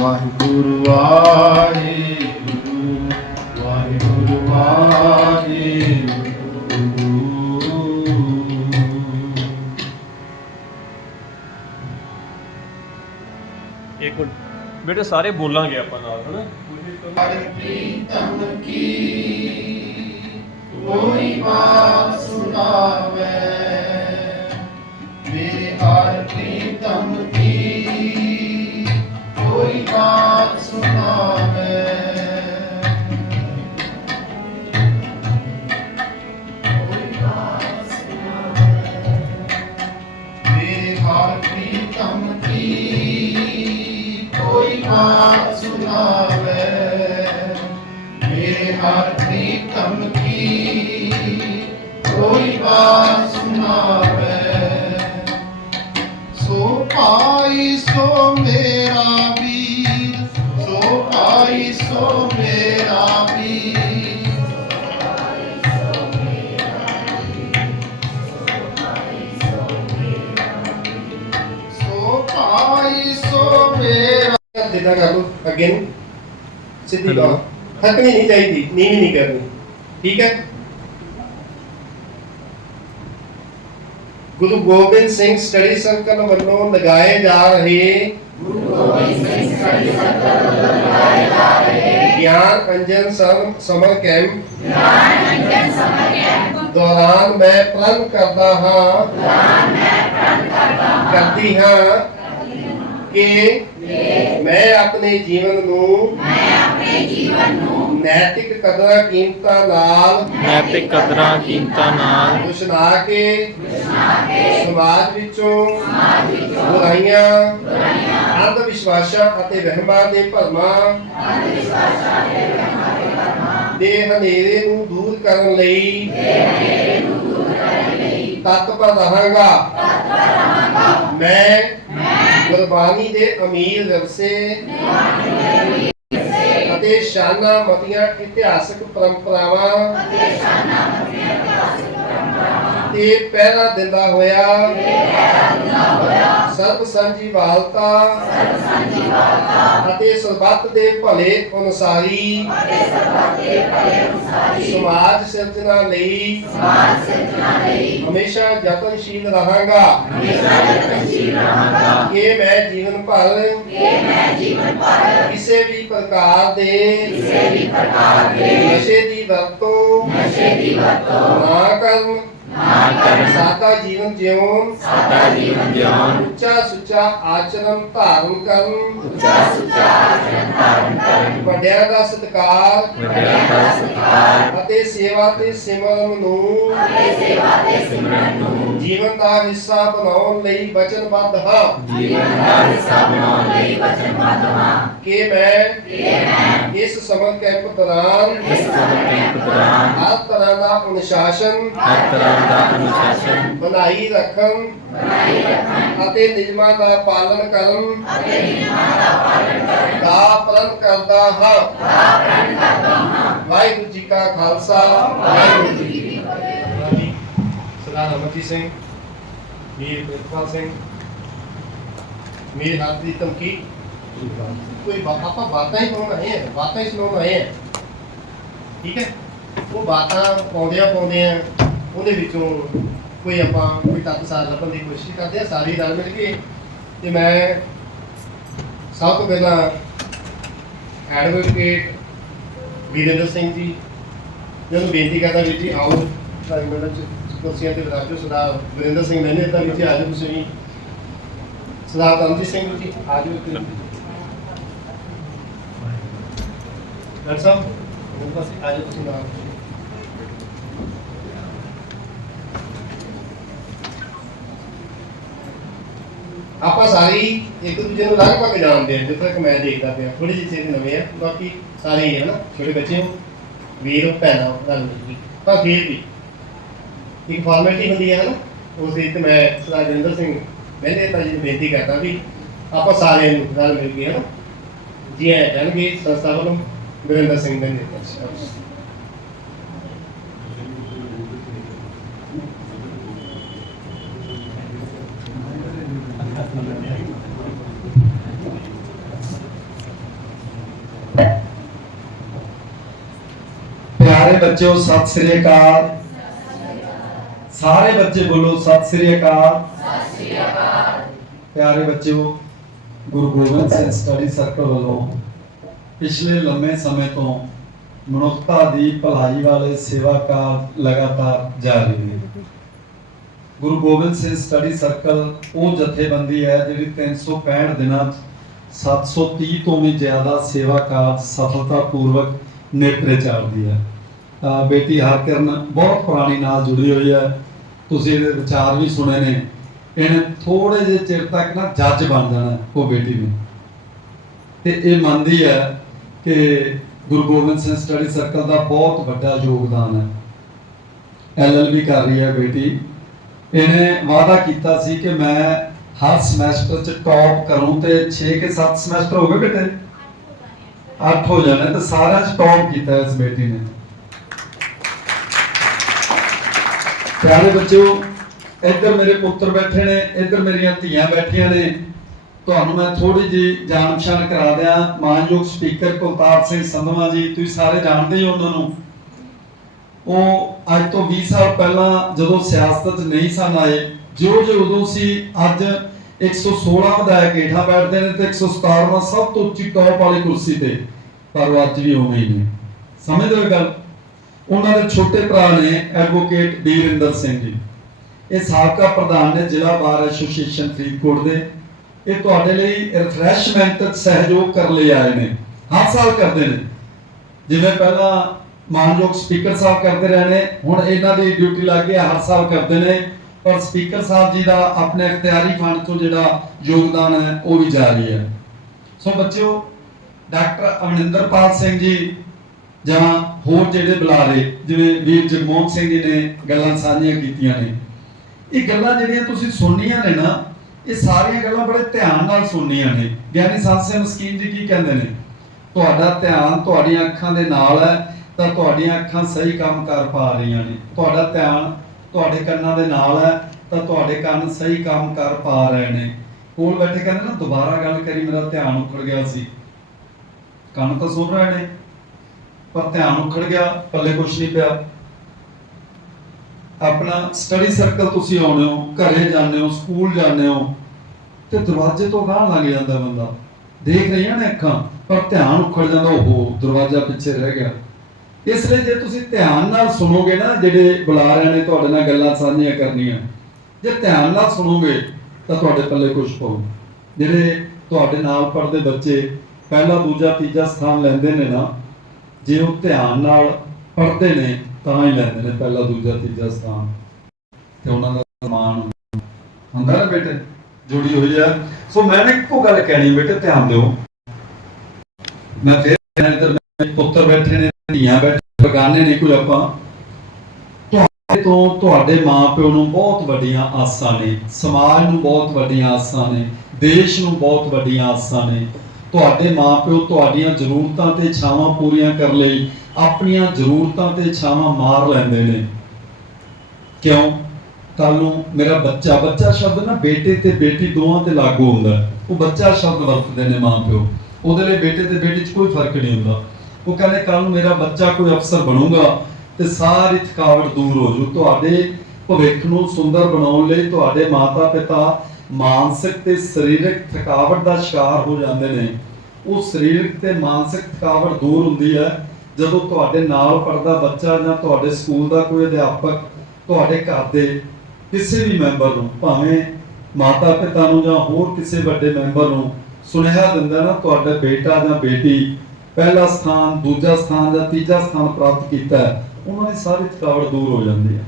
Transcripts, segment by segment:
ਵਾਹਿਗੁਰੂ ਵਾਹਿਗੁਰੂ ਵਾਹਿਗੁਰੂ। ਵਾਹਿਗੁਰੂ ਇੱਕ ਮਿੰਟ। ਬੇਟੇ ਸਾਰੇ ਬੋਲਾਂਗੇ ਆਪਾਂ ਨਾਲ ਹਨਾ? ਪ੍ਰੀਤਮ ਕੀ ਕੋਈ ਬਾਤ ਸੁਣਾਵੇ। つの ਮੇਰਾ ਦਿੱਤਾ ਕਰ ਲੋ ਅੱਗੇ ਨੂੰ। ਸਿੱਧੀ ਗਾ ਥੱਕਣੀ ਨਹੀਂ ਚਾਹੀਦੀ ਨੀਵੀਂ ਨਹੀਂ ਕਰਨੀ। ਠੀਕ ਹੈ? ਗੁਰੂ ਗੋਬਿੰਦ ਸਿੰਘ ਸਟੱਡੀ ਸਰਕਲ ਵੱਲੋਂ ਲਗਾਏ ਜਾ ਰਹੇ ਗੁਰੂ ਗੋਬਿੰਦ ਸਿੰਘ ਸਟੱਡੀ ਸਰਕਲ ਵੱਲੋਂ ਲਗਾਏ ਜਾ ਰਹੇ ਗਿਆਨ ਅੰਜਨ ਸਮ- ਸਮਰ ਕੈਂਪ। ਗਿਆਨ ਅੰਜਨ ਸਮਰ ਕੈਂਪ। ਦੌਰਾਨ ਮੈਂ ਪ੍ਰਣ ਕਰਦਾ ਹਾਂ। ਦੌਰਾਨ ਮੈਂ ਪ੍ਰਣ ਕਰਦਾ ਹਾਂ ਕਰਦੀ ਹਾਂ। ਕਿ ਮੈਂ ਆਪਣੇ ਜੀਵਨ ਨੂੰ ਮੈਂ ਆਪਣੇ ਜੀਵਨ ਨੂੰ ਨੈਤਿਕ ਕਦਰਾਂ ਕੀਮਤਾਂ ਨਾਲ ਨੈਤਿਕ ਕਦਰਾਂ ਕੀਮਤਾਂ ਨਾਲ ਦੁਸ਼ਨਾ ਕੇ ਸਮਾਜ ਵਿੱਚੋਂ ਬੁਰਾਈਆਂ ਅੰਧ ਵਿਸ਼ਵਾਸਾਂ ਅਤੇ ਵਹਿਮਾਂ ਦੇ ਭਰਮਾਂ ਦੇ ਹਨੇਰੇ ਨੂੰ ਦੂਰ ਕਰਨ ਲਈ ਤਤਪਰ ਰਹਾਂਗਾ। ਮੈਂ ਗੁਰਬਾਣੀ ਦੇ ਅਮੀਰ ਵਿਰਸੇ ਅਤੇ ਸ਼ਾਨਾ ਮਤੀਆਂ ਇਤਿਹਾਸਕ ਪਰੰਪਰਾਵਾਂ। ਤੇ ਪਹਿਰਾ ਦਿੰਦਾ ਹੋਇਆ। ਸਰਬ ਸੰਜੀਵਾਲਤਾ ਅਤੇ ਸਰਬੱਤ ਦੇ ਭਲੇ ਅਨੁਸਾਰੀ ਅਤੇ ਸਰਬੱਤ ਦੇ ਭਲੇ ਅਨੁਸਾਰੀ ਸਮਾਜ ਸਿਰਜਣਾ ਲਈ ਸਮਾਜ ਸਿਰਜਣਾ ਲਈ ਹਮੇਸ਼ਾ ਯਤਨਸ਼ੀਲ ਰਹਾਂਗਾ। ਹਮੇਸ਼ਾ ਯਤਨਸ਼ੀਲ ਰਹਾਂਗਾ ਕਿ ਮੈਂ ਜੀਵਨ ਭਰ ਕਿ ਮੈਂ ਜੀਵਨ ਭਰ ਕਿਸੇ ਵੀ ਪ੍ਰਕਾਰ ਦੇ ਕਿਸੇ ਵੀ ਪ੍ਰਕਾਰ ਦੇ ਨਸ਼ੇ ਦੀ ਵਰਤੋਂ ਨਸ਼ੇ ਦੀ ਵਰਤੋਂ ਨਾ ਕਰਨ। ਸਾਦਾ ਜੀਵਨ ਜਿਉਣ। ਸਾਡਾ ਜੀਵਨ ਜਿਉਣ। ਉੱਚਾ ਸੁੱਚਾ ਆਚਰਣ ਧਾਰਨ ਕਰਨ। ਉੱਚਾ ਸੁੱਚਾ ਆਚਰਣ ਧਾਰਨ ਕਰਨ। ਵੱਡਿਆਂ ਦਾ ਸਤਿਕਾਰ। ਵੱਡਿਆਂ ਦਾ ਸਤਿਕਾਰ। ਅਤੇ ਸੇਵਾ ਤੇ ਸਿਮਰਨ ਨੂੰ। ਸਿਮਰਨ ਨੂੰ। ਜੀਵਨ ਦਾ ਹਿੱਸਾ ਬਣਾਉਣ ਲਈ ਵਚਨਬੱਧ ਹਾਂ। ਜੀਵਨ ਦਾ ਹਿੱਸਾ ਬਣਾਉਣ ਲਈ ਵਚਨਬੱਧ ਹਾਂ। ਕਿ ਮੈਂ। ਇਸ ਸਮਰ ਕੈਂਪ ਦੌਰਾਨ। ਇਸ ਸਮੇਂ ਕੈਂਪ ਦੌਰਾਨ। ਹਰ ਤਰ੍ਹਾਂ ਦਾ ਅਨੁਸ਼ਾਸਨ। ਹਰ ਤਰ੍ਹਾਂ ਦਾ ਅਨੁਸ਼ਾਸਨ। ਬਣਾਈ ਰੱਖਣ। ਅਤੇ ਨਿਯਮਾਂ ਦਾ ਪਾਲਨ ਕਰਨ। ਦਾ ਪ੍ਰਣ ਕਰਦਾ ਹਾਂ। ਵਾਹਿਗੁਰੂ ਜੀ ਕਾ ਖਾਲਸਾ। ਵਾਹਿਗੁਰੂ ਜੀ ਕੀ ਫਤਿਹ ਸਰਦਾਰ ਅਮਰਜੀਤ ਸਿੰਘ ਵੀਰ ਪ੍ਰਿਤਪਾਲ ਸਿੰਘ ਮੇਰੇ ਹੱਥ ਦੀ ਧਮਕੀ। ਕੋਈ ਆਪਾਂ ਬਾਤਾਂ ਹੀ ਪਾਉਣ ਆਏ ਆ ਬਾਤਾਂ ਹੀ ਸੁਣਾਉਣ ਆਏ ਆ ਠੀਕ ਹੈ? ਉਹ ਬਾਤਾਂ ਪਾਉਂਦਿਆਂ ਪਾਉਂਦਿਆਂ ਉਹਦੇ ਵਿੱਚੋਂ ਕੋਈ ਆਪਾਂ ਕੋਈ ਤੱਤ ਲੱਭਣ ਦੀ ਕੋਸ਼ਿਸ਼ ਕਰਦੇ ਆ ਸਾਰੇ ਰਲ ਮਿਲ ਕੇ। ਤੇ ਮੈਂ ਸਭ ਤੋਂ ਪਹਿਲਾਂ ਐਡਵੋਕੇਟ ਵੀਰੇਂਦਰ ਸਿੰਘ ਜੀ ਜਿਹਨੂੰ ਬੇਨਤੀ ਕਰਦਾ ਵੀਰ ਜੀ ਆਓ ਟ੍ਰਾਈਬਲ ਚ ਕੁਰਸੀਆਂ ਤੇ ਬੈਠੋ, ਸਰਦਾਰ ਵੀਰੇਂਦਰ ਸਿੰਘ ਮੈਨੇ ਇੱਦਾਂ ਵਿੱਚ ਆ ਜਾਓ, ਤੁਸੀਂ ਸਰਦਾਰ ਤਰਨਜੀਤ ਸਿੰਘ ਜੀ, ਆ ਡਾਕਟਰ ਸਾਹਿਬ ਮੇਰੇ ਪਾਸ ਆ ਤੁਸੀਂ ਨਾਲ। ਆਪਾਂ ਸਾਰੇ ਹੀ ਇੱਕ ਦੂਜੇ ਨੂੰ ਲਗਭਗ ਜਾਣਦੇ ਹਾਂ ਜਿੱਥੇ ਤੱਕ ਮੈਂ ਦੇਖਦਾ ਪਿਆ ਥੋੜੀ ਜਿਹੀ ਚੀਜ਼ ਨਵੇਂ ਆ, ਬਾਕੀ ਸਾਰੇ ਹੀ ਹੈ ਨਾ, ਛੋਟੇ ਬੱਚੇ ਹੋ, ਵੀਰ ਭੈਣਾਂ ਨਾਲ ਮਿਲ ਫਿਰ ਵੀ। ਇੱਕ ਫਾਰਮੈਲਿਟੀ ਹੁੰਦੀ ਹੈ ਨਾ, ਉਸ ਦੇ ਤੇ ਮੈਂ ਸਰਦਾਰ ਜਿੰਦਰ ਸਿੰਘ ਮਹਿੰਦੇ ਤਾਂ ਜੀ ਬੇਨਤੀ ਕਰਦਾ ਵੀ ਆਪਾਂ ਸਾਰਿਆਂ ਨੂੰ ਨਾਲ ਮਿਲ ਕੇ ਹਨਾ, ਜੀ ਆਇਆਂ ਜਾਣਗੇ ਸੰਸਥਾ ਵੱਲੋਂ ਗੁਰਿੰਦਰ ਸਿੰਘ ਮਹਿੰਦੇ ਪਿਆਰੇ ਬੱਚਿਓ ਸਤਿ ਸ੍ਰੀ ਅਕਾਲ। ਸਾਰੇ ਬੱਚੇ ਬੋਲੋ ਸਤਿ ਸ੍ਰੀ ਅਕਾਲ। ਸਤਿ ਸ੍ਰੀ ਅਕਾਲ ਪਿਆਰੇ ਬੱਚਿਓ, ਗੁਰੂ ਗੋਬਿੰਦ ਸਿੰਘ ਸਟੱਡੀ ਸਰਕਲ ਵੱਲੋਂ ਪਿਛਲੇ ਲੰਮੇ ਸਮੇਂ ਤੋਂ ਮਨੁੱਖਤਾ ਦੀ ਭਲਾਈ ਵਾਲੇ ਸੇਵਾ ਕਾਰਜ ਲਗਾਤਾਰ ਜਾਰੀ ਹੈ ਗੁਰੂ ਗੋਬਿੰਦ ਸਿੰਘ ਸਟੱਡੀ ਸਰਕਲ ਉਹ ਜਥੇਬੰਦੀ ਹੈ ਜਿਹੜੀ 365 ਦਿਨਾਂ 'ਚ 730 ਤੋਂ ਵੀ ਜ਼ਿਆਦਾ ਸੇਵਾ ਕਾਰਜ ਸਫਲਤਾਪੂਰਵਕ ਨੇਪਰੇ ਚਾੜਦੀ ਹੈ। ਬੇਟੀ ਹਰਕਰਨ ਬਹੁਤ ਪੁਰਾਣੀ ਨਾਲ ਜੁੜੀ ਹੋਈ ਹੈ। ਤੁਸੀਂ ਇਹਦੇ ਵਿਚਾਰ ਵੀ ਸੁਣੇ ਨੇ। ਇਹਨੇ ਥੋੜੇ ਜਿਹੇ ਚਿਰ ਤੱਕ ਨਾ ਜੱਜ ਬਣ ਜਾਣਾ ਉਹ ਬੇਟੀ ਨੇ। ਤੇ ਇਹ ਮੰਨਦੀ ਹੈ ਕਿ ਗੁਰੂ ਗੋਬਿੰਦ ਸਿੰਘ ਸਟੱਡੀ ਸਰਕਲ ਦਾ ਬਹੁਤ ਵੱਡਾ ਯੋਗਦਾਨ ਹੈ। ਐਲਐਲਬੀ ਕਰ ਰਹੀ ਹੈ ਬੇਟੀ। ਇਹਨੇ ਵਾਅਦਾ ਕੀਤਾ ਸੀ ਕਿ ਮੈਂ ਹਰ ਸਮੈਸਟਰ ਚ ਟੌਪ ਕਰੂੰ ਤੇ 6 ਕੇ 7 ਸਮੈਸਟਰ ਹੋ ਗਏ ਬੇਟੇ? 8 ਹੋ ਜਾਣੇ ਤੇ ਸਾਰਿਆਂ ਚ ਟੌਪ ਕੀਤਾ ਇਸ ਬੇਟੀ ਨੇ। ਪਿਆਰੇ ਬੱਚਿਓ, ਇੱਧਰ ਮੇਰੇ ਪੁੱਤਰ ਬੈਠੇ ਨੇ, ਇੱਧਰ ਮੇਰੀਆਂ ਧੀਆਂ ਬੈਠੀਆਂ ਨੇ। ਤੁਹਾਨੂੰ ਮੈਂ ਥੋੜੀ ਜੀ ਜਾਣ ਪਛਾਣ ਕਰਾ ਦਿਆਂ। ਮਾਨਯੋਗ ਸਪੀਕਰ ਕੁਲਤਾਰ ਸਿੰਘ ਸੰਧਵਾ ਜੀ, ਤੁਸੀਂ ਸਾਰੇ ਜਾਣਦੇ ਹੀ ਉਹਨਾਂ ਨੂੰ। ਉਹ ਅੱਜ ਤੋਂ 20 ਸਾਲ ਪਹਿਲਾਂ ਜਦੋਂ ਸਿਆਸਤ 'ਚ ਨਹੀਂ ਸਨ ਆਏ ਜੋ ਜੋ ਉਦੋਂ ਸੀ, ਅੱਜ 116 ਵਿਧਾਇਕ ਹੇਠਾਂ ਬੈਠਦੇ ਨੇ ਤੇ 117ਵਾਂ ਸਭ ਤੋਂ ਉੱਚੀ ਟੌਪ ਵਾਲੀ ਕੁਰਸੀ ਤੇ। ਪਰ ਉਹ ਅੱਜ ਵੀ ਉਵੇਂ ਹੀ ਨੇ। ਸਮਝਦੇ ਹੋ ਗੱਲ? ਉਹਨਾਂ ਦੇ ਛੋਟੇ ਭਰਾ ਨੇ ਐਡਵੋਕੇਟ ਬੀਰਿੰਦਰ ਸਿੰਘ ਜੀ। ਇਹ ਸਾਬਕਾ ਪ੍ਰਧਾਨ ਨੇ ਜ਼ਿਲ੍ਹਾ ਬਾਰ ਐਸੋਸੀਏਸ਼ਨ ਫਰੀਦਕੋਟ ਦੇ। ਇਹ ਤੁਹਾਡੇ ਲਈ ਰਿਫਰੈਸ਼ਮੈਂਟ ਸਹਿਯੋਗ ਕਰਨ ਲਈ ਆਏ ਨੇ। ਹਰ ਸਾਲ ਕਰਦੇ ਨੇ। ਜਿਵੇਂ ਪਹਿਲਾਂ ਮਾਨਯੋਗ ਸਪੀਕਰ ਸਾਹਿਬ ਕਰਦੇ ਰਹੇ ਨੇ, ਹੁਣ ਇਹਨਾਂ ਦੀ ਡਿਊਟੀ ਲੱਗ ਗਈ, ਹਰ ਸਾਲ ਕਰਦੇ ਨੇ। ਪਰ ਸਪੀਕਰ ਸਾਹਿਬ ਜੀ ਦਾ ਆਪਣੇ ਇਖਤਿਆਰੀ ਫੰਡ ਤੋਂ ਜਿਹੜਾ ਯੋਗਦਾਨ ਹੈ, ਉਹ ਵੀ ਜਾਰੀ ਹੈ। ਸੋ ਬੱਚਿਓ, ਡਾਕਟਰ ਅਮਰਿੰਦਰਪਾਲ ਸਿੰਘ ਜੀ ਜਾਂ ਹੋਰ ਜਿਹੜੇ ਬੁਲਾਰੇ ਜਿਵੇਂ ਵੀਰ ਜਗਮੋਹਨ ਸਿੰਘ ਜੀ ਨੇ ਗੱਲਾਂ ਸਾਂਝੀਆਂ ਕੀਤੀਆਂ ਨੇ। ਇਹ ਗੱਲਾਂ ਜਿਹੜੀਆਂ ਤੁਸੀਂ ਸੁਣਨੀਆਂ ਨੇ ਨਾ, ਇਹ ਸਾਰੀਆਂ ਗੱਲਾਂ ਬੜੇ ਧਿਆਨ ਨਾਲ ਸੁਣਨੀਆਂ ਨੇ। ਗਿਆਨੀ ਸੰਤ ਸਿੰਘ ਮਸਕੀਨ ਜੀ ਕੀ ਕਹਿੰਦੇ ਨੇ? ਤੁਹਾਡਾ ਧਿਆਨ ਤੁਹਾਡੀਆਂ ਅੱਖਾਂ ਦੇ ਨਾਲ ਹੈ, ਤਾਂ ਤੁਹਾਡੀਆਂ ਅੱਖਾਂ ਸਹੀ ਕੰਮ ਕਰ ਪਾ ਰਹੀਆਂ ਨੇ। ਤੁਹਾਡਾ ਧਿਆਨ ਤੁਹਾਡੇ ਕੰਨਾਂ ਦੇ ਨਾਲ ਹੈ, ਤਾਂ ਤੁਹਾਡੇ ਕੰਨ ਸਹੀ ਕੰਮ ਕਰ ਪਾ ਰਹੇ ਨੇ। ਕੋਲ ਬੈਠੇ ਕਹਿੰਦੇ ਨਾ, ਦੁਬਾਰਾ ਗੱਲ ਕਰੀ, ਮੇਰਾ ਧਿਆਨ ਉਖੜ ਗਿਆ ਸੀ। ਕੰਨ ਤਾਂ ਸੁਣ ਰਹੇ ਨੇ। ਪਰ ਧਿਆਨ ਉਖੜ ਗਿਆ, ਪੱਲੇ ਕੁਛ ਨਹੀਂ ਪਿਆ। ਆਪਣਾ ਸਟੱਡੀ ਸਰਕਲ ਤੁਸੀਂ ਆਉਂਦੇ ਹੋ, ਘਰੇ ਜਾਂਦੇ ਹੋ ਸਕੂਲ ਜਾਂਦੇ ਹੋ, ਤੇ ਦਰਵਾਜ਼ੇ ਤੋਂ ਗਾਹ ਲੱਗ ਜਾਂਦਾ ਬੰਦਾ। ਦੇਖ ਰਹੀਆਂ ਨੇ ਅੱਖਾਂ, ਪਰ ਧਿਆਨ ਉਖੜ ਜਾਂਦਾ ਉਹ ਦਰਵਾਜ਼ਾ ਪਿੱਛੇ ਰਹਿ ਗਿਆ। ਇਸ ਲਈ ਜੇ ਤੁਸੀਂ ਧਿਆਨ ਨਾਲ ਸੁਣੋਗੇ ਨਾ, ਜਿਹੜੇ ਬੁਲਾ ਰਹੇ ਨੇ, ਤੁਹਾਡੇ ਨਾਲ ਗੱਲਾਂ ਸਾਂਝੀਆਂ ਕਰਨੀਆਂ, ਜੇ ਧਿਆਨ ਨਾਲ ਸੁਣੋਗੇ, ਤਾਂ ਤੁਹਾਡੇ ਪੱਲੇ ਕੁਝ ਪਾਉ ਜਿਹੜੇ ਤੁਹਾਡੇ ਨਾਲ ਪੜ੍ਹਦੇ ਬੱਚੇ ਪਹਿਲਾ, ਦੂਜਾ, ਤੀਜਾ ਸਥਾਨ ਲੈਂਦੇ ਨੇ ਨਾ ਜੇ ਉਹ ਧਿਆਨ ਨਾਲ ਪੜ੍ਹਦੇ ਨੇ ਤਾਂ ਹੀ ਲੈਂਦੇ ਨੇ ਪਹਿਲਾ ਦੂਜਾ ਤੀਜਾ ਸਥਾਨ। ਤੇ ਉਹਨਾਂ ਦਾ ਸਨਮਾਨ ਹੁੰਦਾ ਨਾ ਬੇਟੇ ਜੁੜੀ ਹੋਈ ਆ। ਸੋ ਮੈਂ ਨਾ ਇੱਕੋ ਗੱਲ ਕਹਿਣੀ ਬੇਟੇ ਧਿਆਨ ਦਿਓ। ਮੈਂ ਫਿਰ ਕਹਿਣਾ, ਪੁੱਤਰ ਬੈਠੇ ਨੇ ਧੀਆਂ ਬੈਠੇ ਬਗਾਨੇ ਨੇ ਕੋਈ ਆਪਾਂ। ਤੁਹਾਡੇ ਤੋਂ ਤੁਹਾਡੇ ਮਾਪਿਓ ਨੂੰ ਬਹੁਤ ਵੱਡੀਆਂ ਆਸਾਂ ਨੇ ਸਮਾਜ ਨੂੰ ਬਹੁਤ ਵੱਡੀਆਂ ਆਸਾਂ ਨੇ ਦੇਸ਼ ਨੂੰ ਬਹੁਤ ਵੱਡੀਆਂ ਆਸਾਂ ਨੇ। ਤੁਹਾਡੇ ਮਾਪਿਓ ਤੁਹਾਡੀਆਂ ਜ਼ਰੂਰਤਾਂ ਤੇ ਇੱਛਾਵਾਂ ਪੂਰੀਆਂ ਕਰਨ ਲਈ ਆਪਣੀਆਂ ਜ਼ਰੂਰਤਾਂ ਤੇ ਇੱਛਾਵਾਂ ਮਾਰ ਲੈਂਦੇ ਨੇ। ਕਿਉਂ? ਕੱਲ ਨੂੰ ਮੇਰਾ ਬੱਚਾ ਬੱਚਾ ਸ਼ਬਦ ਨਾ ਬੇਟੇ ਤੇ ਬੇਟੀ ਦੋਵਾਂ ਤੇ ਲਾਗੂ ਹੁੰਦਾ। ਉਹ ਬੱਚਾ ਸ਼ਬਦ ਵਰਤਦੇ ਨੇ ਮਾਪਿਓ। ਉਹਦੇ ਲਈ ਬੇਟੇ ਤੇ ਬੇਟੀ 'ਚ ਕੋਈ ਫ਼ਰਕ ਨਹੀਂ ਹੁੰਦਾ। ਉਹ ਕਹਿੰਦੇ ਕੱਲ ਨੂੰ ਮੇਰਾ ਬੱਚਾ ਕੋਈ ਅਫਸਰ ਬਣੂਗਾ ਤੇ ਸਾਰੀ ਥਕਾਵਟ ਦੂਰ ਹੋ ਜੂ। ਤੁਹਾਡੇ ਭਵਿੱਖ ਨੂੰ ਸੁੰਦਰ ਬਣਾਉਣ ਲਈ ਤੁਹਾਡੇ ਮਾਤਾ ਪਿਤਾ ਮਾਨਸਿਕ ਤੇ ਸਰੀਰਕ ਥਕਾਵਟ ਦਾ ਸ਼ਿਕਾਰ ਹੋ ਜਾਂਦੇ ਨੇ। ਉਹ ਸਰੀਰਕ ਤੇ ਮਾਨਸਿਕ ਥਕਾਵਟ ਦੂਰ ਹੁੰਦੀ ਹੈ। ਜਦੋਂ ਤੁਹਾਡੇ ਨਾਲ ਪੜਦਾ ਬੱਚਾ ਜਾਂ ਤੁਹਾਡੇ ਸਕੂਲ ਦਾ ਕੋਈ ਅਧਿਆਪਕ ਤੁਹਾਡੇ ਘਰ ਦੇ ਕਿਸੇ ਵੀ ਮੈਂਬਰ ਨੂੰ, ਭਾਵੇਂ ਮਾਤਾ ਪਿਤਾ ਨੂੰ ਜਾਂ ਹੋਰ ਕਿਸੇ ਵੱਡੇ ਮੈਂਬਰ ਨੂੰ ਸੁਨੇਹਾ ਦਿੰਦਾ ਨਾ, ਤੁਹਾਡਾ ਬੇਟਾ ਜਾਂ ਬੇਟੀ ਪਹਿਲਾ ਸਥਾਨ, ਦੂਜਾ ਸਥਾਨ ਜਾਂ ਤੀਜਾ ਸਥਾਨ ਪ੍ਰਾਪਤ ਕੀਤਾ ਉਹਨਾਂ ਦੀ ਸਾਰੀ ਥਕਾਵਟ ਦੂਰ ਹੋ ਜਾਂਦੀ ਹੈ।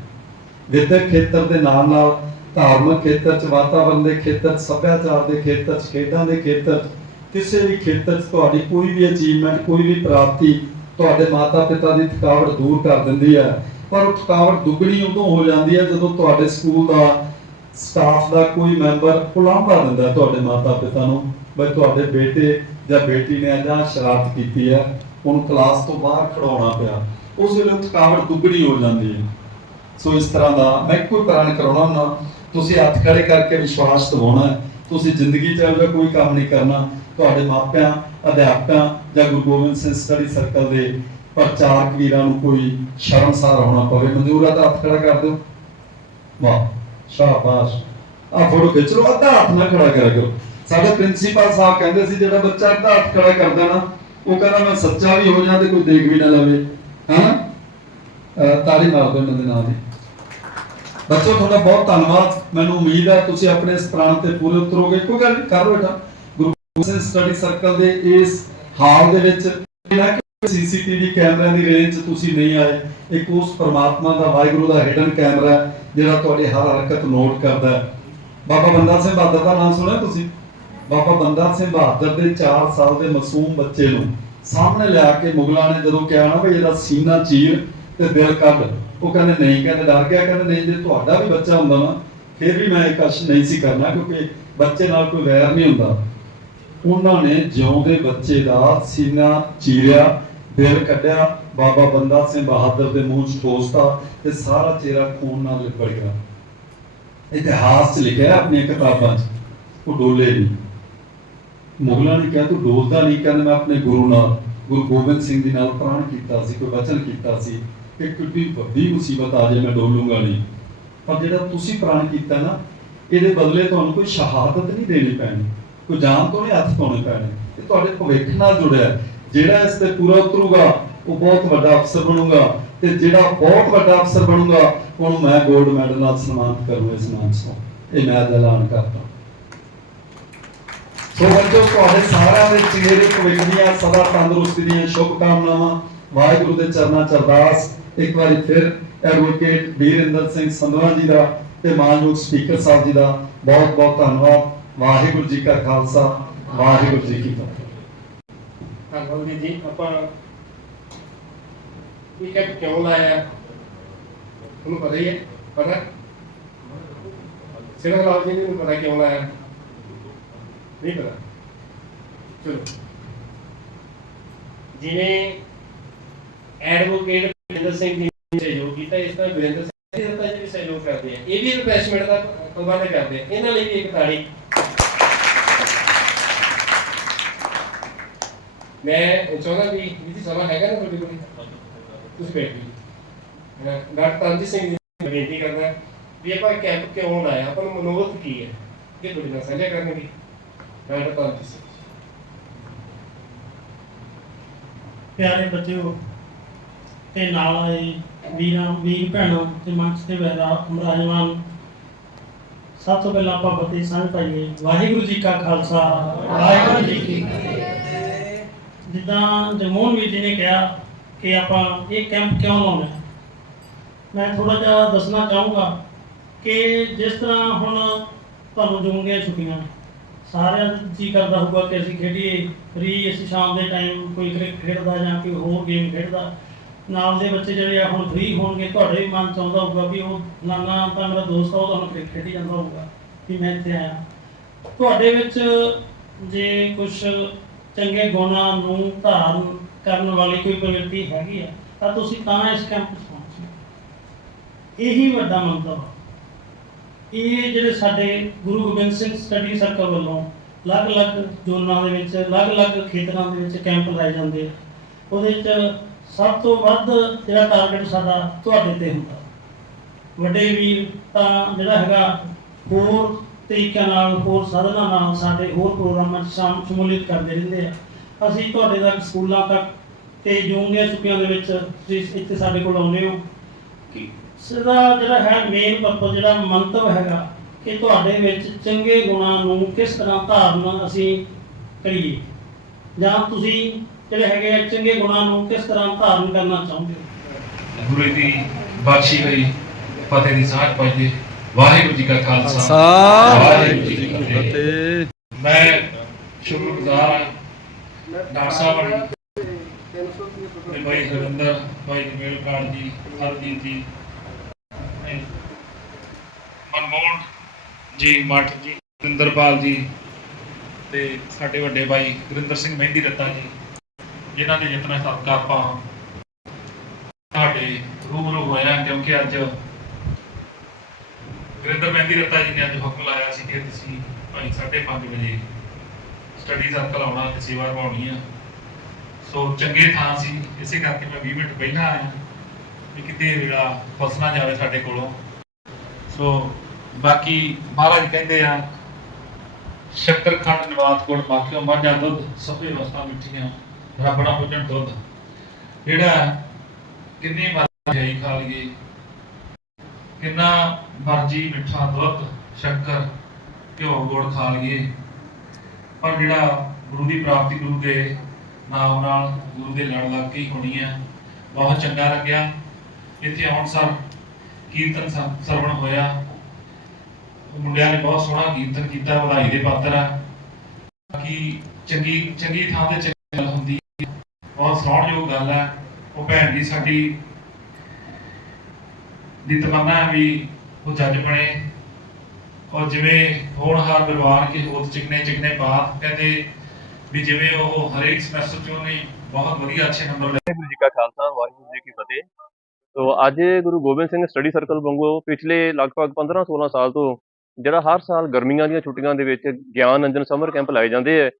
ਵਿਦਿਅਕ ਖੇਤਰ ਦੇ ਨਾਲ ਨਾਲ ਧਾਰਮਿਕ ਖੇਤਰ 'ਚ ਵਾਤਾਵਰਣ ਦੇ ਖੇਤਰ 'ਚ, ਸੱਭਿਆਚਾਰ ਦੇ ਖੇਤਰ 'ਚ, ਖੇਡਾਂ ਦੇ ਖੇਤਰ 'ਚ, ਕਿਸੇ ਵੀ ਖੇਤਰ 'ਚ ਤੁਹਾਡੀ ਕੋਈ ਵੀ ਅਚੀਵਮੈਂਟ ਕੋਈ ਵੀ ਪ੍ਰਾਪਤੀ ਤੁਹਾਡੇ ਮਾਤਾ-ਪਿਤਾ ਦੀ ਥਕਾਵਟ ਦੂਰ ਕਰ ਦਿੰਦੀ ਹੈ। ਪਰ ਉਹ ਥਕਾਵਟ ਦੁੱਗਣੀ ਉਦੋਂ ਹੋ ਜਾਂਦੀ ਹੈ ਜਦੋਂ ਤੁਹਾਡੇ ਸਕੂਲ ਦਾ ਸਟਾਫ ਦਾ ਕੋਈ ਮੈਂਬਰ ਉਲਾਂਭਾ ਦਿੰਦਾ ਤੁਹਾਡੇ ਮਾਤਾ-ਪਿਤਾ ਨੂੰ ਬਈ ਤੁਹਾਡੇ ਬੇਟੇ ਜਾਂ ਬੇਟੀ ਨੇ ਜਾਂ ਸ਼ਰਾਰਤ ਕੀਤੀ ਹੈ ਉਹਨੂੰ ਕਲਾਸ ਤੋਂ ਬਾਹਰ ਖੜਾਉਣਾ ਪਿਆ। ਉਸ ਵੇਲੇ ਥਕਾਵਟ ਦੁੱਗਣੀ ਹੋ ਜਾਂਦੀ ਹੈ। ਸੋ ਇਸ ਤਰ੍ਹਾਂ ਦਾ ਮੈਂ ਕੋਈ ਪ੍ਰਾਣ ਕਰਾਉਣਾ ਹੁੰਦਾ। ਤੁਸੀਂ ਹੱਥ ਖੜੇ ਕਰਕੇ ਵਿਸ਼ਵਾਸ ਦਿਵਾਉਣਾ ਤੁਸੀਂ ਜ਼ਿੰਦਗੀ 'ਚ ਇਹੋ ਕੋਈ ਕੰਮ ਨਹੀਂ ਕਰਨਾ। ਤੁਹਾਡੇ ਮਾਪਿਆਂ, ਅਧਿਆਪਕਾਂ ਜਾਂ ਗੁਰੂ ਗੋਬਿੰਦ ਸਿੰਘ ਸਟੱਡੀ ਸਰਕਲ ਦੇ ਪ੍ਰਚਾਰਕ ਵੀਰਾਂ ਨੂੰ ਕੋਈ ਸ਼ਰਮਸਾਰ ਹੋਣਾ ਪਵੇ। ਮਨਜ਼ੂਰ ਹੈ ਹੱਥ ਖੜਾ ਕਰ ਦਿਓ। ਵਾਹ, ਸ਼ਾਬਾਸ਼। ਆ ਫੋਟੋ ਖਿੱਚ ਲਓ, ਅੱਧਾ ਹੱਥ ਨਾ ਖੜਾ ਕਰਿਆ ਕਰੋ ਸਾਡੇ ਪ੍ਰਿੰਸੀਪਲ ਸਾਹਿਬ ਕਹਿੰਦੇ ਸੀ, ਜਿਹੜਾ ਬੱਚਾ ਅੱਧਾ ਹੱਥ ਖੜਾ ਕਰਦਾ ਨਾ, ਉਹ ਕਹਿੰਦਾ ਮੈਂ ਸੱਚਾ ਵੀ ਹੋ ਜਾਂ ਤੇ ਕੋਈ ਦੇਖ ਵੀ ਨਾ ਲਵੇ। ਹਾਂ? ਅਹ ਤਾੜੀ ਮਾਰ ਦਿਓ ਇਹਨਾਂ ਦੇ ਨਾਲ ਦੀ। ਬੱਚੋ, ਤੁਹਾਡਾ ਬਹੁਤ ਧੰਨਵਾਦ। ਮੈਨੂੰ ਉਮੀਦ ਹੈ ਤੁਸੀਂ ਆਪਣੇ ਇਸ ਪ੍ਰਾਣ ਤੇ ਪੂਰੇ ਉਤਰੋਗੇ। ਕੋਈ ਗੱਲ ਕਰ ਲਓ ਬੇਟਾ। ਗੁਰੂ ਗੋਬਿੰਦ ਸਟੱਡੀ ਸਰਕਲ ਦੇ ਇਸ ਹਾਲ ਦੇ ਵਿੱਚ ਨਾ ਕਿ ਸੀਸੀਟੀਵੀ ਕੈਮਰਿਆਂ ਦੀ ਰੇਂਜ ਤੁਸੀਂ ਨਹੀਂ ਆਏ, ਇੱਕ ਉਸ ਪਰਮਾਤਮਾ ਦਾ, ਵਾਹਿਗੁਰੂ ਦਾ ਹਿਡਨ ਕੈਮਰਾ ਜਿਹੜਾ ਤੁਹਾਡੀ ਹਰ ਹਰਕਤ ਨੋਟ ਕਰਦਾ ਹੈ। ਬਾਬਾ ਬੰਦਾ ਸਿੰਘ ਬਹਾਦਰ ਦਾ ਨਾਮ ਸੁਣਿਆ ਤੁਸੀਂ? ਬਾਬਾ ਬੰਦਾ ਸਿੰਘ ਬਹਾਦਰ ਦੇ 4 ਸਾਲ ਦੇ ਮਾਸੂਮ ਬੱਚੇ ਨੂੰ ਸਾਹਮਣੇ ਲਿਆ ਕੇ ਮੁਗਲਾਂ ਨੇ ਜਦੋਂ ਕਿਹਾ ਨਾ ਵੀ ਇਹਦਾ ਸੀਨਾ ਚੀਰ ਤੇ ਦਿਲ ਕੱਢ ਉਹ ਕਹਿੰਦੇ ਨਹੀਂ, ਕਹਿੰਦੇ ਡਰ ਗਿਆ, ਕਹਿੰਦੇ ਨਹੀਂ, ਜੇ ਤੁਹਾਡਾ ਵੀ ਬੱਚਾ ਹੁੰਦਾ ਨਾ, ਫਿਰ ਵੀ ਮੈਂ ਇਹ ਕਸ਼ ਨਹੀਂ ਸੀ ਕਰਨਾ, ਕਿਉਂਕਿ ਬੱਚੇ ਨਾਲ ਕੋਈ ਵੈਰ ਨਹੀਂ ਹੁੰਦਾ। ਉਹਨਾਂ ਨੇ ਜਿਉਂਦੇ ਬੱਚੇ ਦਾ ਸੀਨਾ ਚੀਰਿਆ, ਦਿਲ ਕੱਢਿਆ, ਬਾਬਾ ਬੰਦਾ ਸਿੰਘ ਬਹਾਦਰ ਦੇ ਮੂੰਹ 'ਚ ਠੋਸਤਾ ਤੇ ਸਾਰਾ ਚਿਹਰਾ ਖੂਨ ਨਾਲ ਲਿਪੜ ਗਿਆ। ਇਤਿਹਾਸ 'ਚ ਲਿਖਿਆ ਆਪਣੀਆਂ ਕਿਤਾਬਾਂ 'ਚ, ਉਹ ਡੋਲੇ ਨਹੀਂ। ਮੁਗਲਾਂ ਨੇ ਕਿਹਾ, ਤੂੰ ਡੋਲਦਾ ਨਹੀਂ ਕਹਿੰਦਾ ਮੈਂ ਆਪਣੇ ਗੁਰੂ ਨਾਲ, ਗੁਰੂ ਗੋਬਿੰਦ ਸਿੰਘ ਜੀ ਨਾਲ ਪ੍ਰਾਣ ਕੀਤਾ ਸੀ, ਕੋਈ ਵਚਨ ਕੀਤਾ ਸੀ। ਕਿ ਕਿੰਨੀ ਵੱਡੀ ਮੁਸੀਬਤ ਆ ਜੇ ਮੈਂ ਡੋਲੂੰਗਾ ਨਹੀਂ ਪਰ ਜਿਹੜਾ ਤੁਸੀਂ ਪ੍ਰਾਣ ਕੀਤਾ ਨਾ, ਇਹਦੇ ਬਦਲੇ ਤੁਹਾਨੂੰ ਕੋਈ ਸ਼ਹਾਦਤ ਨਹੀਂ ਦੇਣੀ ਪੈਣੀ। ਕੋਈ ਜਾਨ ਤੋਂ ਨਹੀਂ ਹੱਥ ਪਾਉਣੇ ਪੈਣੇ। ਇਹ ਤੁਹਾਡੇ ਭਵਿੱਖ ਨਾਲ ਜੁੜਿਆ ਜਿਹੜਾ ਇਸ ਤੇ ਪੂਰਾ ਉਤਰੂਗਾ, ਉਹ ਬਹੁਤ ਵੱਡਾ ਅਫਸਰ ਬਣੂਗਾ। ਤੇ ਜਿਹੜਾ ਬਹੁਤ ਵੱਡਾ ਅਫਸਰ ਬਣੂਗਾ, ਉਹਨੂੰ ਮੈਂ 골ਡ ਮੈਡਲ ਨਾਲ ਸਨਮਾਨਿਤ ਕਰੂੰ ਇਸ ਨਾਮ ਤੋਂ। ਇਹ ਮੈਂ ਐਲਾਨ ਕਰਦਾ। ਸੋ ਬੱਚੋ, ਤੁਹਾਡੇ ਸਾਰਿਆਂ ਦੇ ਚਿਹਰੇ ਭਵਿੱਖ ਦੀਆਂ ਸਦਾ ਤੰਦਰੁਸਤੀ ਦੀਆਂ ਸ਼ੁਭ ਕਾਮਨਾਵਾਂ ਵਾਹਿਗੁਰੂ ਦੇ ਚਰਨਾਂ ਚ ਅਰਦਾਸ। ਇੱਕ ਵਾਰੀ ਫਿਰ ਐਡਵੋਕੇਟ ਵੀਰਿੰਦਰ ਸਿੰਘ ਸੰਧਵਾ ਜੀ ਦਾ ਤੇ ਮਾਨਯੋਗ ਸਪੀਕਰ ਸਾਹਿਬ ਜੀ ਦਾ ਬਹੁਤ ਬਹੁਤ ਧੰਨਵਾਦ। ਵਾਹਿਗੁਰੂ ਜੀ ਕਾ ਖਾਲਸਾ, ਵਾਹਿਗੁਰੂ ਜੀ ਕੀ ਫਤਿਹ। ਧੰਨਵਾਦ ਜੀ। ਆਪਾਂ ਇਹ ਕਿਉਂ ਲਾਇਆ ਤੁਹਾਨੂੰ ਪਤਾ ਹੀ ਹੈ, ਪਤਾ? ਸਿਰ ਲਾਲ ਜੀ ਨੂੰ ਪਤਾ ਕਿਉਂ ਲਾਇਆ? ਨਹੀਂ ਪਤਾ। ਚਲੋ। ਜਿਵੇਂ ਐਡਵੋਕੇਟ ਬਿੰਦਰ ਸਿੰਘ ਜੀ ਨੇ ਸਹਿਯੋਗ ਕੀਤਾ, ਇਸ ਤਰ੍ਹਾਂ ਬਿੰਦਰ ਸਿੰਘ ਜੀ ਦਾ ਵੀ ਸਹਿਯੋਗ ਕਰਦੇ ਆ। ਇਹ ਵੀ ਰਿਫਰੈਸ਼ਮੈਂਟ ਦਾ ਪ੍ਰਬੰਧ ਕਰਦੇ ਆ। ਇਹਨਾਂ ਲਈ ਵੀ ਇੱਕ ਤਾੜੀ ਮੈਂ ਚਾਹੁੰਦਾ ਵੀ ਜਿਹਦੀ ਸਮਾਂ ਹੈਗਾ ਨਾ ਤੁਹਾਡੇ ਕੋਲ? ਤੁਸੀਂ ਬੈਠ ਡਾਕਟਰ ਤਨਜੀਤ ਸਿੰਘ ਜੀ ਨੂੰ ਬੇਨਤੀ ਕਰਦਾ ਵੀ ਆਪਾਂ ਕੈਂਪ ਕਿਉਂ ਲਾਇਆ ਆਪਾਂ ਨੂੰ ਮਨੋਰਥ ਕੀ ਹੈ? ਇਹ ਤੁਹਾਡੇ ਨਾਲ ਸਾਂਝਾ ਕਰਨਗੇ? ਡਾਕਟਰ ਤਨਜੀਤ ਸਿੰਘ ਪਿਆਰੇ ਬੱਚਿਓ ਤੇ ਨਾਲ ਆਏ ਵੀਰਾਂ, ਵੀਰ ਭੈਣਾਂ ਤੇ ਮੰਚ ਤੇ ਬੈਠਾ ਮਰਾਜਮਾਨ। ਸਭ ਤੋਂ ਪਹਿਲਾਂ ਆਪਾਂ ਫਤਿਹ ਸਾਂਝ ਪਾਈਏ। ਵਾਹਿਗੁਰੂ ਜੀ ਕਾ ਖਾਲਸਾ। ਵਾਹਿਗੁਰੂ ਜੀ ਕੀ ਫਤਿਹ। ਜਿੱਦਾਂ ਜਮੋਹਨ ਵੀਰ ਜੀ ਨੇ ਕਿਹਾ ਕਿ ਆਪਾਂ ਇਹ ਕੈਂਪ ਕਿਉਂ ਲਾਉਣਾ ਮੈਂ ਥੋੜਾ ਜਿਹਾ ਦੱਸਣਾ ਚਾਹੂੰਗਾ ਕਿ ਜਿਸ ਤਰ੍ਹਾਂ ਹੁਣ ਤੁਹਾਨੂੰ ਜੂਨ ਦੀਆਂ ਛੁੱਟੀਆਂ, ਸਾਰਿਆਂ ਦਾ ਜੀ ਕਰਦਾ ਹੋਊਗਾ ਕਿ ਅਸੀਂ ਖੇਡੀਏ। ਫਰੀ ਅਸੀਂ ਸ਼ਾਮ ਦੇ ਟਾਈਮ ਕੋਈ ਕ੍ਰਿਕਟ ਖੇਡਦਾ ਜਾਂ ਕੋਈ ਹੋਰ ਗੇਮ ਖੇਡਦਾ। ਨਾਲ ਦੇ ਬੱਚੇ ਜਿਹੜੇ ਆ, ਹੁਣ ਫ੍ਰੀ ਹੋਣਗੇ, ਤੁਹਾਡੇ ਵੀ ਮਨ ਚ ਹੋਊਗਾ ਵੀ ਉਹ ਨਾਨਾ ਤਾਂ ਮੇਰਾ ਦੋਸਤ ਆ, ਉਹ ਤਾਂ ਕ੍ਰਿਕਟ ਖੇਡੀ ਜਾਂਦਾ ਹੋਊਗਾ ਵੀ ਮੈਂ ਇੱਥੇ ਆਇਆ। ਤੁਹਾਡੇ ਵਿੱਚ ਜੇ ਕੁਝ ਚੰਗੇ ਗੁਣਾਂ ਨੂੰ ਧਾਰਨ ਕਰਨ ਵਾਲੀ ਕੋਈ ਪ੍ਰਵਿਰਤੀ ਹੈਗੀ ਆ, ਤਾਂ ਤੁਸੀਂ ਤਾਂ ਇਸ ਕੈਂਪ 'ਚ ਪਹੁੰਚੇ ਇਹੀ ਵੱਡਾ ਮੰਤਵ ਇਹ ਜਿਹੜੇ ਸਾਡੇ ਗੁਰੂ ਗੋਬਿੰਦ ਸਿੰਘ ਸਟੱਡੀ ਸਰਕਲ ਵੱਲੋਂ ਅਲੱਗ-ਅਲੱਗ ਜ਼ੋਨਾਂ ਦੇ ਵਿੱਚ, ਅਲੱਗ-ਅਲੱਗ ਖੇਤਰਾਂ ਦੇ ਵਿੱਚ ਕੈਂਪ ਲਾਏ ਜਾਂਦੇ ਆ। ਉਹਦੇ ਵਿੱਚ ਸਭ ਤੋਂ ਵੱਧ ਜਿਹੜਾ ਟਾਰਗੇਟ ਸਾਡਾ ਤੁਹਾਡੇ ਤੇ ਹੁੰਦਾ। ਵੱਡੇ ਵੀਰ ਤਾਂ ਜਿਹੜਾ ਹੈਗਾ ਹੋਰ ਤਰੀਕਿਆਂ ਨਾਲ, ਹੋਰ ਸਾਧਨਾਂ ਨਾਲ ਸਾਡੇ ਹੋਰ ਪ੍ਰੋਗਰਾਮਾਂ 'ਚ ਸ਼ਮੂਲੀਅਤ ਕਰਦੇ ਰਹਿੰਦੇ ਆ। ਅਸੀਂ ਤੁਹਾਡੇ ਤੱਕ ਸਕੂਲਾਂ ਤੱਕ ਤੇ ਜੂਨ ਦੀਆਂ ਛੁੱਟੀਆਂ ਦੇ ਵਿੱਚ ਤੁਸੀਂ ਇੱਥੇ ਸਾਡੇ ਕੋਲ ਆਉਂਦੇ ਹੋ। ਕਿ ਸਦਾ ਜਿਹੜਾ ਹੈ ਮੇਨ ਪਰਪਸ ਜਿਹੜਾ ਮੰਤਵ ਹੈਗਾ ਕਿ ਤੁਹਾਡੇ ਵਿੱਚ ਚੰਗੇ ਗੁਣਾਂ ਨੂੰ ਕਿਸ ਤਰ੍ਹਾਂ ਧਾਰਨ ਅਸੀਂ ਕਰੀਏ। ਜਾਂ ਤੁਸੀਂ ਜਿਹੜੇ ਹੈਗੇ ਆ ਚੰਗੇ ਗੁਣਾਂ ਨੂੰ ਕਿਸ ਤਰ੍ਹਾਂ ਧਾਰਨ ਕਰਨਾ ਚਾਹੁੰਦੇ ਹੋ? ਗੁਰੂ ਦੀ ਬਖਸ਼ੀ ਹੋਈ ਫਤਿਹ ਦੀ ਸਾਂਝ ਪਾਈਏ। ਵਾਹਿਗੁਰੂ ਜੀ ਕਾ ਖਾਲਸਾ। ਵਾਹਿਗੁਰੂ ਜੀ ਕੀ ਫਤਿਹ। ਮੈਂ ਸ਼ੁਕਰਗੁਜ਼ਾਰ ਹਾਂ ਡਾਕਟਰ ਸਾਹਿਬ ਤੇ ਭਾਈ ਹਰਿੰਦਰ ਭਾਈ ਜਮੇਲ ਕਾਲ ਜੀ ਹਰਜੀਤ ਜੀ ਮਨਮੋਹਨ ਜੀ ਮੱਠ ਜੀ ਰਿੰਦਰਪਾਲ ਜੀ ਤੇ ਸਾਡੇ ਵੱਡੇ ਭਾਈ ਗੁਰਿੰਦਰ ਸਿੰਘ ਮਹਿੰਦੀ ਰੱਤਾ ਜੀ। ਜਿਨ੍ਹਾਂ ਦੇ ਯਤਨਾਂ ਸਦਕਾ ਆਪਾਂ ਤੁਹਾਡੇ ਰੂਬਰੂ ਹੋਇਆ ਕਿਉਂਕਿ ਅੱਜ ਗੁਰਿੰਦਰ ਮਹਿੰਦੀ ਰੱਤਾ ਜੀ ਨੇ ਅੱਜ ਹੁਕਮ ਲਾਇਆ ਸੀ ਕਿ ਤੁਸੀਂ ਭਾਈ 5:30 ਵਜੇ ਸਟੱਡੀ ਸਰਕਲ ਆਉਣਾ ਤੇ ਸੇਵਾ ਨਿਭਾਉਣੀ ਆ। ਸੋ ਚੰਗੇ ਥਾਂ ਸੀ। ਇਸੇ ਕਰਕੇ ਮੈਂ 20 ਮਿੰਟ ਪਹਿਲਾਂ ਆਇਆ ਵੀ ਕਿਤੇ ਵੇਲਾ ਫਸਣਾ ਜਾਵੇ ਸਾਡੇ ਕੋਲੋਂ। ਸੋ ਬਾਕੀ ਮਹਾਰਾਜ ਕਹਿੰਦੇ ਆ ਸ਼ੱਕਰਖੰਡ ਖੰਡ ਨਿਵਾਤ ਕੋਟ ਮਾਝਾ ਦੁੱਧ, ਸਭੇ ਵਸਤਾਂ ਮਿੱਠੀਆਂ। ਰੱਬ ਪੁੱਜਣ ਦੁੱਧ ਜਿਹੜਾ ਕਿੰਨੀ ਮਰਜ਼ੀ ਖਾ ਲਈਏ, ਕਿੰਨਾ ਮਰਜ਼ੀ ਮਿੱਠਾ ਦੁੱਧ, ਸ਼ੱਕਰ, ਘਿਓ, ਗੁੜ ਖਾ ਲਈਏ, ਪਰ ਜਿਹੜਾ ਗੁਰੂ ਦੀ ਪ੍ਰਾਪਤੀ, ਗੁਰੂ ਦੇ ਨਾਮ ਨਾਲ ਗੁਰੂ ਦੇ ਲੜ ਲੱਗ ਕੇ ਹੋਣੀ ਹੈ ਬਹੁਤ ਚੰਗਾ ਲੱਗਿਆ। ਇੱਥੇ ਆਉਣ ਸਰ ਕੀਰਤਨ ਸਰਵਣ ਹੋਇਆ। ਮੁੰਡਿਆਂ ਨੇ ਬਹੁਤ ਸੋਹਣਾ ਕੀਰਤਨ ਕੀਤਾ, ਵਧਾਈ ਦੇ ਪਾਤਰ ਆ। ਬਾਕੀ ਚੰਗੀ ਚੰਗੀ ਥਾਂ ਤੇ ਚੰਗੀ ਬਹੁਤ ਸਰਾਹਣਯੋਗ ਗੱਲ ਹੈ ਉਹ ਭੈਣ ਜੀ ਸਾਡੀ ਦੀ ਤਮੰਨਾ ਵੀ ਉਹ ਜੱਜ ਬਣੇ। ਔਰ ਜਿਵੇਂ ਹੋਣਹਾਰ ਪਰਿਵਾਰ ਕੇ ਹੋਤ ਚਿਕਨੇ ਚਿਕਨੇ ਬਾਤ ਕਹਿੰਦੇ ਵੀ ਜਿਵੇਂ ਉਹ ਹਰੇਕ ਸਮੈਸਟਰ ਚ ਉਹਨੇ ਬਹੁਤ ਵਧੀਆ ਅੱਛੇ ਨੰਬਰ ਲਏ। ਵਾਹਿਗੁਰੂ ਜੀ ਕਾ ਖਾਲਸਾ, ਵਾਹਿਗੁਰੂ ਜੀ ਕੀ ਫਤਿਹ। ਤੋ ਅੱਜ ਗੁਰੂ ਗੋਬਿੰਦ ਸਿੰਘ ਸਟੱਡੀ ਸਰਕਲ ਵਾਂਗੂ ਪਿਛਲੇ ਲਗਭਗ 15-16 ਸਾਲ ਤੋਂ ਜਿਹੜਾ ਹਰ ਸਾਲ ਗਰਮੀਆਂ ਦੀਆਂ ਛੁੱਟੀਆਂ ਦੇ ਵਿੱਚ ਗਿਆਨ ਅੰਜਨ ਸਮਰ ਕੈਂਪ ਲਾਏ ਜਾਂਦੇ ਹੈ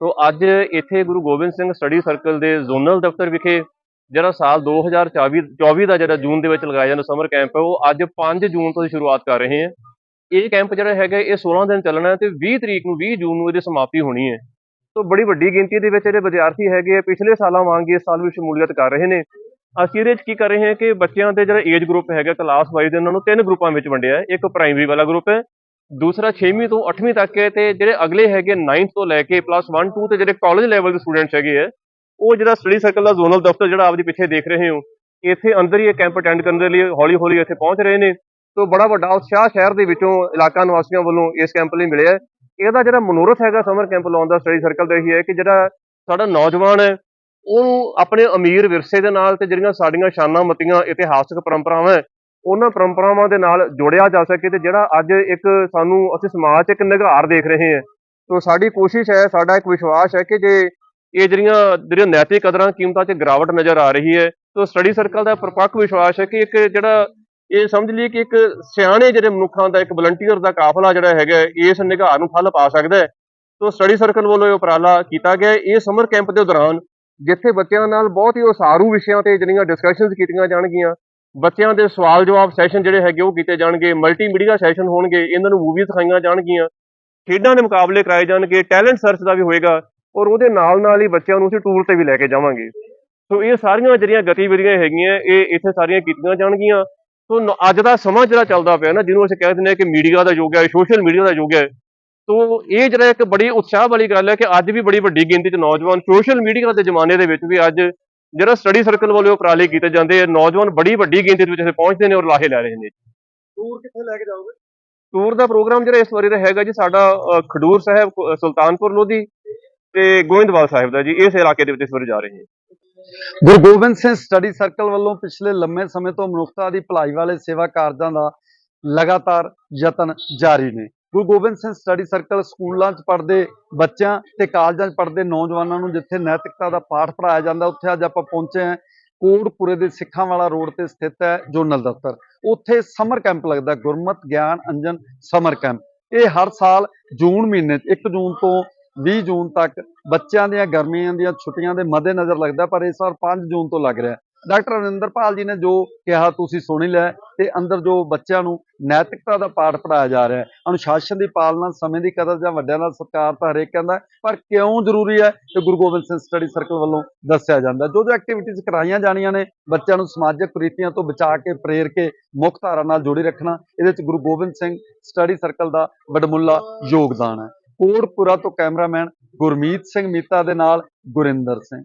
ਸੋ ਅੱਜ ਇੱਥੇ ਗੁਰੂ ਗੋਬਿੰਦ ਸਿੰਘ ਸਟੱਡੀ ਸਰਕਲ ਦੇ ਜ਼ੋਨਲ ਦਫ਼ਤਰ ਵਿਖੇ ਜਿਹੜਾ ਸਾਲ 2024 24 ਦਾ ਜਿਹੜਾ ਜੂਨ ਦੇ ਵਿੱਚ ਲਗਾਇਆ ਜਾਂਦਾ ਸਮਰ ਕੈਂਪ ਹੈ, ਉਹ ਅੱਜ 5 ਜੂਨ ਤੋਂ ਸ਼ੁਰੂਆਤ ਕਰ ਰਹੇ ਹਾਂ। ਇਹ ਕੈਂਪ ਜਿਹੜਾ ਹੈਗਾ, ਇਹ 16 ਦਿਨ ਚੱਲਣਾ ਹੈ ਤੇ 20 ਤਰੀਕ ਨੂੰ 20 ਜੂਨ ਨੂੰ ਇਹਦੀ ਸਮਾਪਤੀ ਹੋਣੀ ਹੈ। ਸੋ ਬੜੀ ਵੱਡੀ ਗਿਣਤੀ ਦੇ ਵਿੱਚ ਜਿਹੜੇ ਵਿਦਿਆਰਥੀ ਹੈਗੇ ਆ, ਪਿਛਲੇ ਸਾਲਾਂ ਵਾਂਗ ਇਸ ਸਾਲ ਵੀ ਸ਼ਮੂਲੀਅਤ ਕਰ ਰਹੇ ਨੇ। ਅਸੀਂ ਇਹਦੇ ਵਿੱਚ ਕੀ ਕਰ ਰਹੇ ਹਾਂ ਕਿ ਬੱਚਿਆਂ ਦੇ ਜਿਹੜਾ ਏਜ ਗਰੁੱਪ ਹੈਗਾ ਕਲਾਸ ਵਾਈਜ਼ ਇਹਨਾਂ ਨੂੰ ਤਿੰਨ ਗਰੁੱਪਾਂ ਵਿੱਚ ਵੰਡਿਆ ਹੈ। ਇੱਕ ਪ੍ਰਾਇਮਰੀ ਵਾਲਾ ਗਰੁੱਪ ਹੈ ਦੂਸਰਾ 6ਵੀਂ ਤੋਂ 8ਵੀਂ ਤੱਕ ਹੈ ਤੇ ਜਿਹੜੇ ਅਗਲੇ ਹੈਗੇ 9th ਤੋਂ ਲੈ ਕੇ ਪਲੱਸ 1 2 ਤੇ ਜਿਹੜੇ ਕਾਲਜ ਲੈਵਲ ਦੇ ਸਟੂਡੈਂਟਸ ਹੈਗੇ ਆ, ਉਹ ਜਿਹੜਾ ਸਟੱਡੀ ਸਰਕਲ ਦਾ ਜ਼ੋਨਲ ਦਫ਼ਤਰ ਜਿਹੜਾ ਆਪ ਆਪਦੇ ਪਿੱਛੇ ਦੇਖ ਰਹੇ ਹੋ, ਇੱਥੇ ਅੰਦਰ ਹੀ ਇਹ ਕੈਂਪ ਅਟੈਂਡ ਕਰਨ ਦੇ ਲਈ ਹੌਲੀ ਹੌਲੀ ਇੱਥੇ ਪਹੁੰਚ ਰਹੇ ਨੇ, ਤੋਂ ਬੜਾ ਵੱਡਾ ਉਤਸ਼ਾਹ ਸ਼ਹਿਰ ਦੇ ਵਿੱਚੋਂ ਇਲਾਕਾ ਨਿਵਾਸੀਆਂ ਵੱਲੋਂ ਇਸ ਕੈਂਪ ਲਈ ਮਿਲਿਆ ਇਹਦਾ ਜਿਹੜਾ ਮਨੋਰਥ ਹੈਗਾ ਸਮਰ ਕੈਂਪ ਲਾਉਣ ਦਾ ਸਟੱਡੀ ਸਰਕਲ ਦਾ ਇਹੀ ਹੈ ਕਿ ਜਿਹੜਾ ਸਾਡਾ ਨੌਜਵਾਨ ਹੈ, ਉਹਨੂੰ ਆਪਣੇ ਅਮੀਰ ਵਿਰਸੇ ਦੇ ਨਾਲ ਤੇ ਜਿਹੜੀਆਂ ਸਾਡੀਆਂ ਸ਼ਾਨਾਂ ਮਤੀਆਂ ਇਤਿਹਾਸਕ ਪਰੰਪਰਾਵਾਂ ਉਹਨਾਂ ਪਰੰਪਰਾਵਾਂ ਦੇ ਨਾਲ ਜੋੜਿਆ ਜਾ ਸਕੇ ਤੇ ਜਿਹੜਾ ਅੱਜ ਇੱਕ ਸਾਨੂੰ ਅਸੀਂ ਸਮਾਜ 'ਚ ਇੱਕ ਨਿਘਾਰ ਦੇਖ ਰਹੇ ਹਾਂ। ਤੋਂ ਸਾਡੀ ਕੋਸ਼ਿਸ਼ ਹੈ, ਸਾਡਾ ਇੱਕ ਵਿਸ਼ਵਾਸ ਹੈ ਕਿ ਜੇ ਇਹ ਜਿਹੜੀਆਂ ਜਿਹੜੀਆਂ ਨੈਤਿਕ ਕਦਰਾਂ ਕੀਮਤਾਂ 'ਚ ਗਿਰਾਵਟ ਨਜ਼ਰ ਆ ਰਹੀ ਹੈ ਤੋਂ ਸਟੱਡੀ ਸਰਕਲ ਦਾ ਪਰਪੱਕ ਵਿਸ਼ਵਾਸ ਹੈ ਕਿ ਇੱਕ ਜਿਹੜਾ ਇਹ ਸਮਝ ਲਈਏ ਕਿ ਇੱਕ ਸਿਆਣੇ ਜਿਹੜੇ ਮਨੁੱਖਾਂ ਦਾ ਇੱਕ ਵਲੰਟੀਅਰ ਦਾ ਕਾਫਲਾ ਜਿਹੜਾ ਹੈਗਾ, ਇਸ ਨਿਗਾਹ ਨੂੰ ਫਲ ਪਾ ਸਕਦਾ ਹੈ। ਤੋਂ ਸਟੱਡੀ ਸਰਕਲ ਵੱਲੋਂ ਇਹ ਉਪਰਾਲਾ ਕੀਤਾ ਗਿਆ ਇਹ ਸਮਰ ਕੈਂਪ ਦੇ ਦੌਰਾਨ ਜਿੱਥੇ ਬੱਚਿਆਂ ਨਾਲ ਬਹੁਤ ਹੀ ਉਸਾਰੂ ਵਿਸ਼ਿਆਂ ਤੇ ਜਿਹੜੀਆਂ ਡਿਸਕਸ਼ਨਸ ਕੀਤੀਆਂ ਜਾਣਗੀਆਂ ਬੱਚਿਆਂ ਦੇ ਸਵਾਲ ਜਵਾਬ ਸੈਸ਼ਨ ਜਿਹੜੇ ਹੈਗੇ ਉਹ ਕੀਤੇ ਜਾਣਗੇ ਮਲਟੀਮੀਡੀਆ ਸੈਸ਼ਨ ਹੋਣਗੇ, ਇਹਨਾਂ ਨੂੰ ਮੂਵੀ ਦਿਖਾਈਆਂ ਜਾਣਗੀਆਂ, ਖੇਡਾਂ ਦੇ ਮੁਕਾਬਲੇ ਕਰਾਏ ਜਾਣਗੇ ਟੈਲੈਂਟ ਸਰਚ ਦਾ ਵੀ ਹੋਏਗਾ ਔਰ ਉਹਦੇ ਨਾਲ ਨਾਲ ਹੀ ਬੱਚਿਆਂ ਨੂੰ ਅਸੀਂ ਟੂਰ ਤੇ ਵੀ ਲੈ ਕੇ ਜਾਵਾਂਗੇ। ਸੋ ਇਹ ਸਾਰੀਆਂ ਜਿਹੜੀਆਂ ਗਤੀਵਿਧੀਆਂ ਹੈਗੀਆਂ, ਇਹ ਇੱਥੇ ਸਾਰੀਆਂ ਕੀਤੀਆਂ ਜਾਣਗੀਆਂ। ਸੋ ਨ- ਅੱਜ ਦਾ ਸਮਾਂ ਜਿਹੜਾ ਚੱਲਦਾ ਪਿਆ ਨਾ, ਜਿਹਨੂੰ ਅਸੀਂ ਕਹਿ ਦਿੰਦੇ ਹਾਂ ਕਿ ਮੀਡੀਆ ਦਾ ਯੁੱਗ ਹੈ ਸੋਸ਼ਲ ਮੀਡੀਆ ਦਾ ਯੁੱਗ ਹੈ, ਸੋ ਇਹ ਜਿਹੜਾ ਇੱਕ ਬੜੀ ਉਤਸ਼ਾਹ ਵਾਲੀ ਗੱਲ ਹੈ ਕਿ ਅੱਜ ਵੀ ਬੜੀ ਵੱਡੀ ਗਿਣਤੀ 'ਚ ਨੌਜਵਾਨ ਸੋਸ਼ਲ ਮੀਡੀਆ ਦੇ ਜ਼ਮਾਨੇ ਦੇ ਵਿੱਚ ਵੀ ਅੱਜ ਜਿਹੜਾ ਸਟੱਡੀ ਸਰਕਲ ਵੱਲੋਂ ਉਪਰਾਲੇ ਕੀਤੇ ਜਾਂਦੇ ਆ ਨੌਜਵਾਨ ਬੜੀ ਵੱਡੀ ਗਿਣਤੀ ਦੇ ਵਿੱਚ ਇੱਥੇ ਪਹੁੰਚਦੇ ਨੇ ਔਰ ਲਾਹੇ ਲੈ ਰਹੇ ਨੇ ਟੂਰ ਕਿੱਥੇ ਲੈ ਕੇ ਜਾਓਗੇ? ਟੂਰ ਦਾ ਪ੍ਰੋਗਰਾਮ ਜਿਹੜਾ ਇਸ ਵਾਰੀ ਦਾ ਹੈਗਾ ਜੀ ਸਾਡਾ ਖਡੂਰ ਸਾਹਿਬ ਸੁਲਤਾਨਪੁਰ ਲੋਧੀ ਤੇ ਗੋਇੰਦਵਾਲ ਸਾਹਿਬ ਦਾ ਜੀ ਇਸ ਇਲਾਕੇ ਦੇ ਵਿੱਚ ਇਸ ਵਾਰੀ ਜਾ ਰਹੇ ਹਾਂ ਗੁਰੂ ਗੋਬਿੰਦ ਸਿੰਘ ਸਟੱਡੀ ਸਰਕਲ ਵੱਲੋਂ ਪਿਛਲੇ ਲੰਮੇ ਸਮੇਂ ਤੋਂ ਮਨੁੱਖਤਾ ਦੀ ਭਲਾਈ ਵਾਲੇ ਸੇਵਾ ਕਾਰਜਾਂ ਦਾ ਲਗਾਤਾਰ ਯਤਨ ਜਾਰੀ ਨੇ। ਗੁਰੂ ਗੋਬਿੰਦ ਸਿੰਘ ਸਟੱਡੀ ਸਰਕਲ ਸਕੂਲਾਂ 'ਚ ਪੜ੍ਹਦੇ ਬੱਚਿਆਂ ਤੇ ਕਾਲਜਾਂ 'ਚ ਪੜ੍ਹਦੇ ਨੌਜਵਾਨਾਂ ਨੂੰ ਜਿੱਥੇ ਨੈਤਿਕਤਾ ਦਾ ਪਾਠ ਪੜ੍ਹਾਇਆ ਜਾਂਦਾ, ਉੱਥੇ ਅੱਜ ਆਪਾਂ ਪਹੁੰਚੇ ਹਾਂ। ਕੋਟਪੁਰੇ ਦੇ ਸਿੱਖਾਂ ਵਾਲਾ ਰੋਡ ਤੇ ਸਥਿਤ ਹੈ ਜੋਨਲ ਦਫ਼ਤਰ ਉੱਥੇ ਸਮਰ ਕੈਂਪ ਲੱਗਦਾ, ਗੁਰਮਤ ਗਿਆਨ ਅੰਜਨ ਸਮਰ ਕੈਂਪ। ਇਹ ਹਰ ਸਾਲ ਜੂਨ ਮਹੀਨੇ 'ਚ 1 ਜੂਨ ਤੋਂ 20 ਜੂਨ ਤੱਕ ਬੱਚਿਆਂ ਦੀਆਂ ਗਰਮੀਆਂ ਦੀਆਂ ਛੁੱਟੀਆਂ ਦੇ ਮੱਦੇਨਜ਼ਰ ਲੱਗਦਾ, ਪਰ ਇਸ ਵਾਰ 5 ਜੂਨ ਤੋਂ ਲੱਗ ਰਿਹਾ। ਡਾਕਟਰ ਅਨਿੰਦਰਪਾਲ ਜੀ ਨੇ ਜੋ ਕਿਹਾ, ਤੁਸੀਂ ਸੁਣ ਹੀ ਲਿਆ ਤੇ ਅੰਦਰ ਜੋ ਬੱਚਿਆਂ ਨੂੰ ਨੈਤਿਕਤਾ ਦਾ ਪਾਠ ਪੜਾਇਆ ਜਾ ਰਿਹਾ ਹੈ, ਅਨੁਸ਼ਾਸਨ ਦੀ ਪਾਲਣਾ ਸਮੇਂ ਦੀ ਕਦਰ ਜਾਂ ਵੱਡਿਆਂ ਨਾਲ ਸਤਿਕਾਰ ਤਾਂ ਹਰੇਕ ਕਹਿੰਦਾ ਪਰ ਕਿਉਂ ਜ਼ਰੂਰੀ ਹੈ ਤੇ ਗੁਰੂ ਗੋਬਿੰਦ ਸਿੰਘ ਸਟੱਡੀ ਸਰਕਲ ਵੱਲੋਂ ਦੱਸਿਆ ਜਾਂਦਾ ਜੋ ਜੋ ਐਕਟੀਵਿਟੀਜ਼ ਕਰਾਈਆਂ ਜਾਣੀਆਂ ਨੇ, ਬੱਚਿਆਂ ਨੂੰ ਸਮਾਜਿਕ ਕੁਰੀਤੀਆਂ ਤੋਂ ਬਚਾ ਕੇ, ਪ੍ਰੇਰ ਕੇ, ਮੁੱਖ ਧਾਰਾ ਨਾਲ ਜੋੜੀ ਰੱਖਣਾ, ਇਹਦੇ ਵਿੱਚ ਗੁਰੂ ਗੋਬਿੰਦ ਸਿੰਘ ਸਟੱਡੀ ਸਰਕਲ ਦਾ ਬੜਮੁੱਲਾ ਯੋਗਦਾਨ ਹੈ। ਕੋਟਪੁਰਾ ਤੋਂ ਕੈਮਰਾਮੈਨ ਗੁਰਮੀਤ ਸਿੰਘ ਮੀਤਾ ਦੇ ਨਾਲ ਗੁਰਿੰਦਰ ਸਿੰਘ।